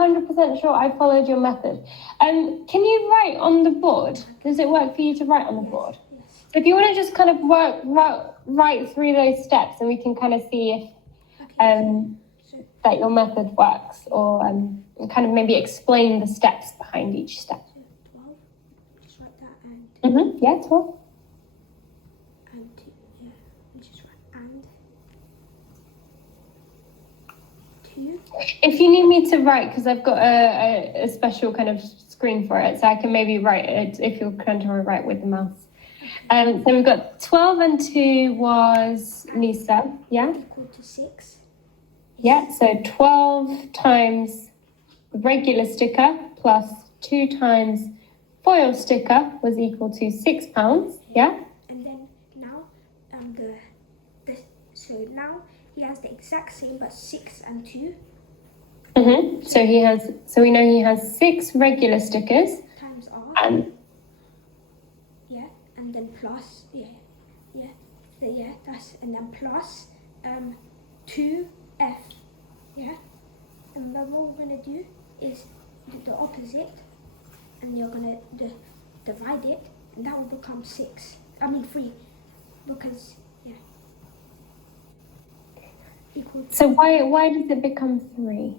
100% sure I followed your method. Can you write on the board? Does it work for you to write on the board? Yes. So if you want to just kind of write through those steps, and we can kind of see if that your method works, or kind of maybe explain the steps behind each step. So 12, just write that, and Yeah, 12. and 2, yeah, we just write and 2. If you need me to write, because I've got a special kind of screen for it, so I can maybe write it if you're trying to write with the mouse. So we've got 12 and 2 was Nisa, yeah? Equal to 6. Yeah, so 12 times regular sticker plus 2 times foil sticker was equal to £6, yeah? And then now, so now he has the exact same, but 6 and 2. So we know he has 6 regular stickers. Times R. And And then plus, and then plus 2F, yeah? And then what we're going to do is do the opposite, and you're going to divide it, and that will become 3, because, equal to... So why does it become 3?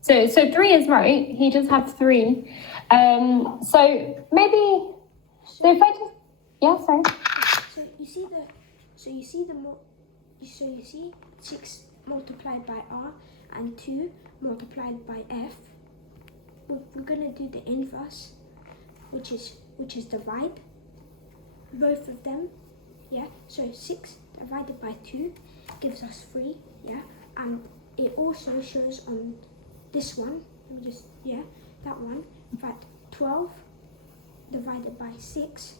So 3 is right, he does have 3. So maybe, so if I just, yeah, sorry. So you see 6 multiplied by R and 2 multiplied by F. We're gonna do the inverse, which is divide both of them. Yeah. So 6 divided by 2 gives us 3. Yeah. And it also shows on this one. Let me just that one. That 12 divided by 6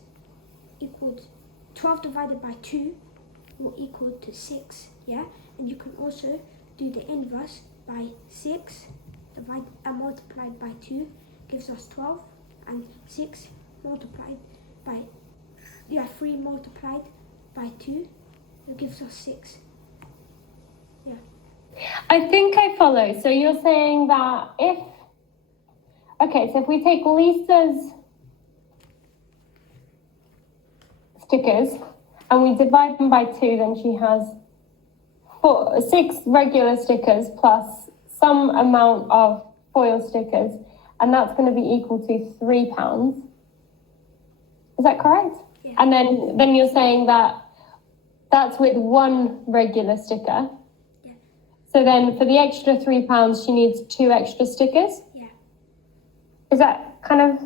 equals 12 divided by 2 will equal to 6, yeah? And you can also do the inverse by 6 multiplied by 2 gives us 12, and 6 multiplied by 3 multiplied by 2 it gives us 6. Yeah. I think I follow. So you're saying that so if we take Lisa's stickers and we divide them by 2, then she has 6 regular stickers plus some amount of foil stickers, and that's going to be equal to £3. Is that correct? Yeah. And then you're saying that that's with 1 regular sticker. Yeah. So then for the extra £3, she needs 2 extra stickers. Yeah. Is that kind of?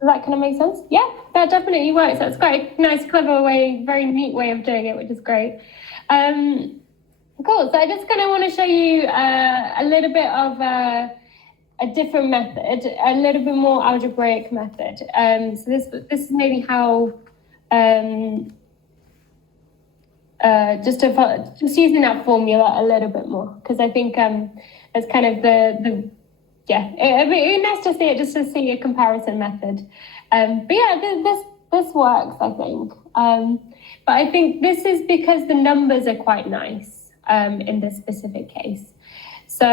Does that kind of make sense? Yeah, that definitely works. That's quite a nice, clever way, very neat way of doing it, which is great. Cool. So I just kind of want to show you a little bit of a different method, a little bit more algebraic method. So this is maybe how just using that formula a little bit more, because I think it's kind of it'd be nice to see it, just to see a comparison method. But yeah, this works, I think. But I think this is because the numbers are quite nice in this specific case. So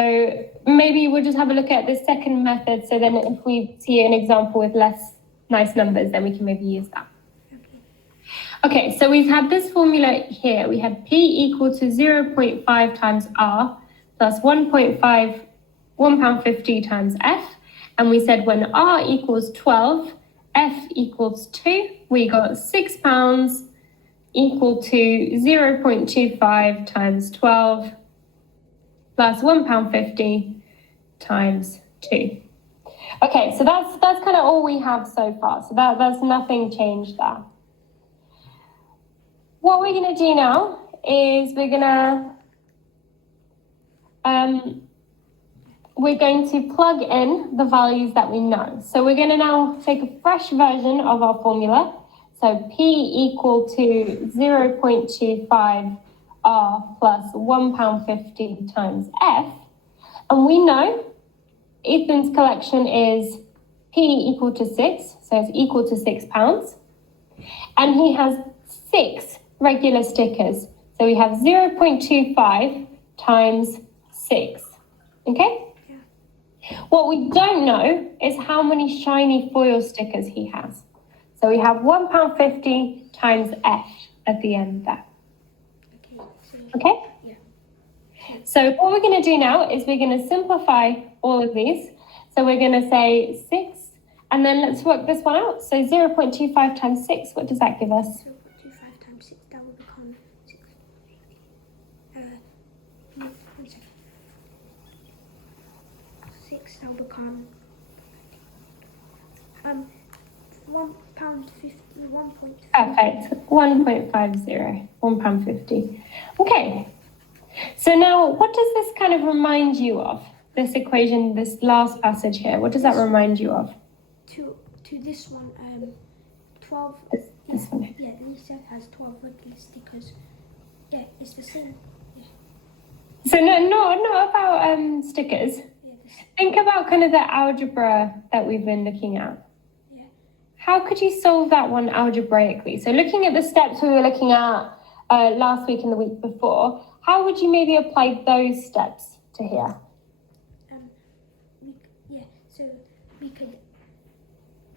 maybe we'll just have a look at the second method. So then if we see an example with less nice numbers, then we can maybe use that. Okay, so we've had this formula here. We had P equal to 0.5 times R plus £1.50 times F, and we said when R equals 12, F equals 2, we got £6 equal to 0.25 times 12 plus £1.50 times 2. Okay, so that's kind of all we have so far. So there's nothing changed there. What we're going to do now is we're going to plug in the values that we know. So we're going to now take a fresh version of our formula. So P equal to 0.25 R plus £1.50 times F. And we know Ethan's collection is P equal to 6, so it's equal to £6. And he has 6 regular stickers. So we have 0.25 times 6. Okay? What we don't know is how many shiny foil stickers he has. So we have £1.50 times F at the end there. Okay? Yeah. So what we're going to do now is we're going to simplify all of these. So we're going to say 6, and then let's work this one out. So 0.25 times 6, what does that give us? 0.25 times 6, that will become 6. 6, that will become £1.50, 1.50. Perfect. 1.50, £1.50. Okay. So now, what does this kind of remind you of? This equation, this last passage here, what does that remind you of? To this one, 12. This one. Yeah, Lisa has 12 regular stickers. Yeah, it's the same. Yeah. So not about stickers. Yeah, Think about kind of the algebra that we've been looking at. yeah. How could you solve that one algebraically? So looking at the steps we were looking at last week and the week before, how would you maybe apply those steps to here?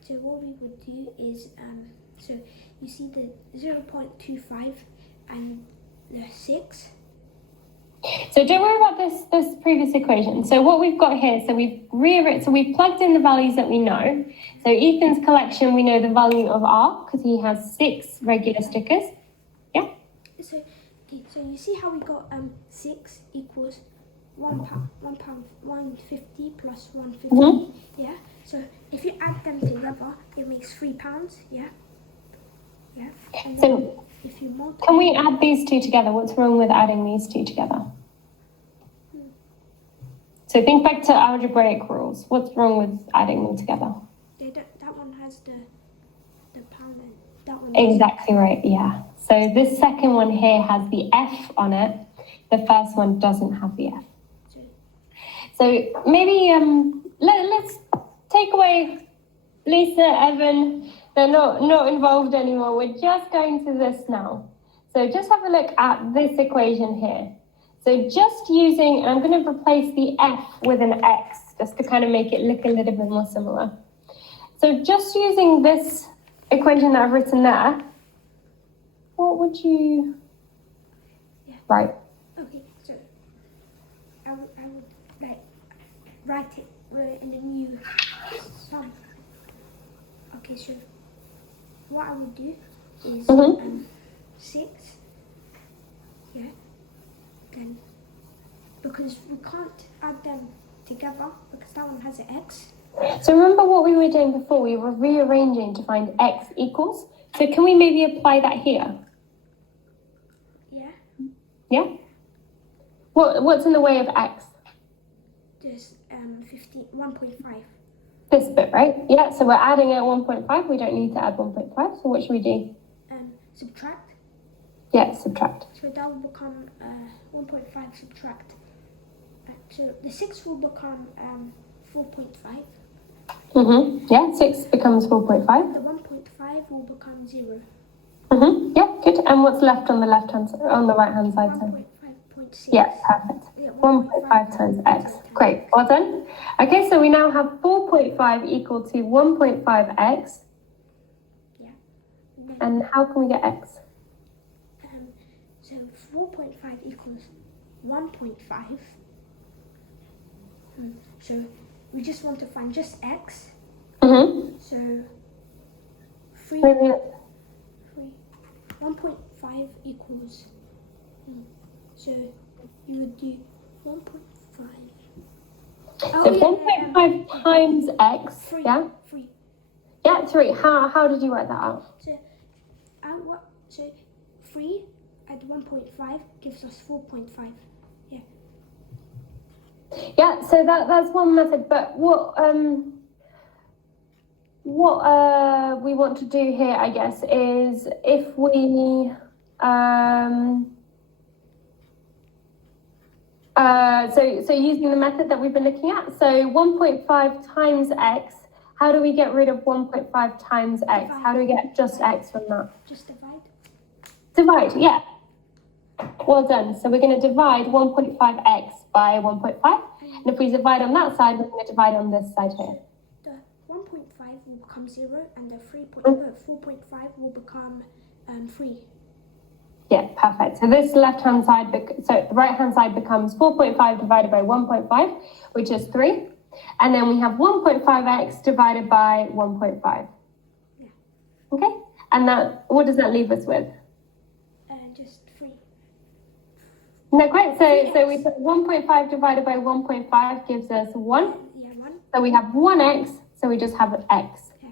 So what we would do is, so you see the 0.25 and the 6. So don't worry about this previous equation. So what we've got here, so we've plugged in the values that we know. So Ethan's collection, we know the value of R because he has 6 regular stickers. Yeah. So you see how we got 6 equals £1, 150 plus 150. Mm-hmm. Yeah. So if you add them together, it makes £3. Yeah. Yeah. And then So if you multiply, can we add these two together? What's wrong with adding these two together? So think back to algebraic rules. What's wrong with adding them together? that one has the pound and that one. Exactly right, yeah. So this second one here has the F on it. The first one doesn't have the F. So maybe let's take away Lisa, Evan. They're not involved anymore. We're just going to this now. So just have a look at this equation here. So just using, and I'm going to replace the F with an X just to kind of make it look a little bit more similar. So just using this equation that I've written there, what would you write? Okay, so I would like write it in the new sum. Okay, so what I would do is 6. Yeah. Then because we can't add them together because that one has an X. So remember what we were doing before? We were rearranging to find X equals. So can we maybe apply that here? Yeah. Yeah? What's in the way of X? There's 1.5. This bit, right? Yeah, so we're adding at 1.5. We don't need to add 1.5. So what should we do? Subtract. Yeah, subtract. So that will become 1.5 subtract. So the 6 will become 4.5. Yeah, 6 becomes 4.5. The 1.5 will become 0. Yeah, good. And what's left on the on the right hand side? 1.5.6. Yeah, perfect. 1.5 times X. Great, well done. Okay, so we now have 4.5 equal to 1.5x. Yeah. And how can we get X? So 4.5 equals 1.5. So we just want to find just X. So 3. 1.5 equals. So you would do 1.5. So 1.5 times X. 3. Yeah. 3. Yeah, 3. How did you write that out? So 3 at 1.5 gives us 4.5. Yeah. Yeah, so that's one method, but what we want to do here, I guess, is if we so using the method that we've been looking at, so 1.5 times X, how do we get rid of 1.5 times X? Divide. How do we get just X from that? Just divide. Divide, yeah. Well done. So we're going to divide 1.5x by 1.5. And if we divide on that side, we're going to divide on this side here. The 1.5 will become 0 and the 4.5 will become 3. Yeah, perfect. So this left-hand side, so the right-hand side becomes 4.5 divided by 1.5, which is 3. And then we have 1.5x divided by 1.5. Yeah. Okay? And that, what does that leave us with? Just 3. No, great. So we put 1.5 divided by 1.5 gives us 1. Yeah, 1. So we have 1x, so we just have an x. Yeah.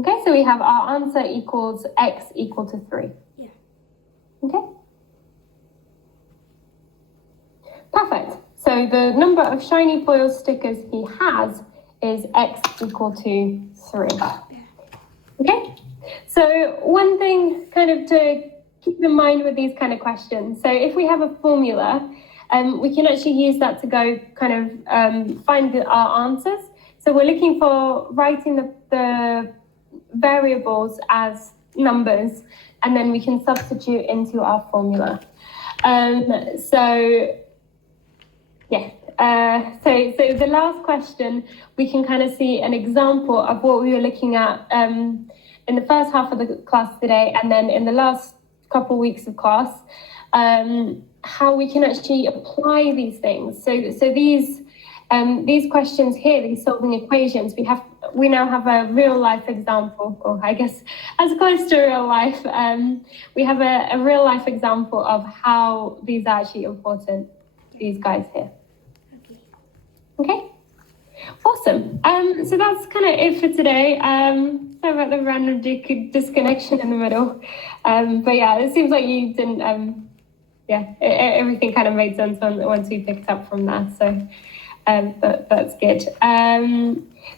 Okay, so we have our answer equals x equal to 3. Yeah. Okay? Perfect. So the number of shiny foil stickers he has is x equal to 3. Yeah. Okay? So one thing kind of to keep in mind with these kind of questions. So if we have a formula, we can actually use that to go kind of find our answers. So we're looking for writing the variables as numbers, and then we can substitute into our formula. So the last question, we can kind of see an example of what we were looking at in the first half of the class today, and then in the last couple of weeks of class, how we can actually apply these things. So these questions here, these solving equations, we now have a real life example, or I guess as close to real life. We have a real life example of how these are actually important, these guys here. Okay, awesome. So that's kind of it for today. Sorry about the random disconnection in the middle. But yeah, it seems like you didn't, everything kind of made sense once we picked up from that. So that's good.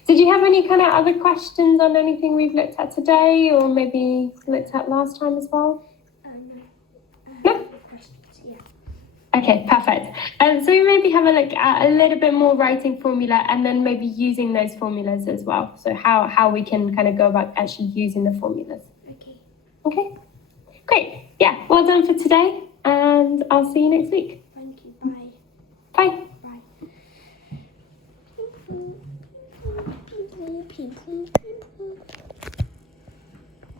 Did you have any kind of other questions on anything we've looked at today, or maybe looked at last time as well? No? Okay, perfect. So we maybe have a look at a little bit more writing formula, and then maybe using those formulas as well. So how we can kind of go about actually using the formulas. Okay, great. Yeah, well done for today, and I'll see you next week. Thank you. Bye. Bye.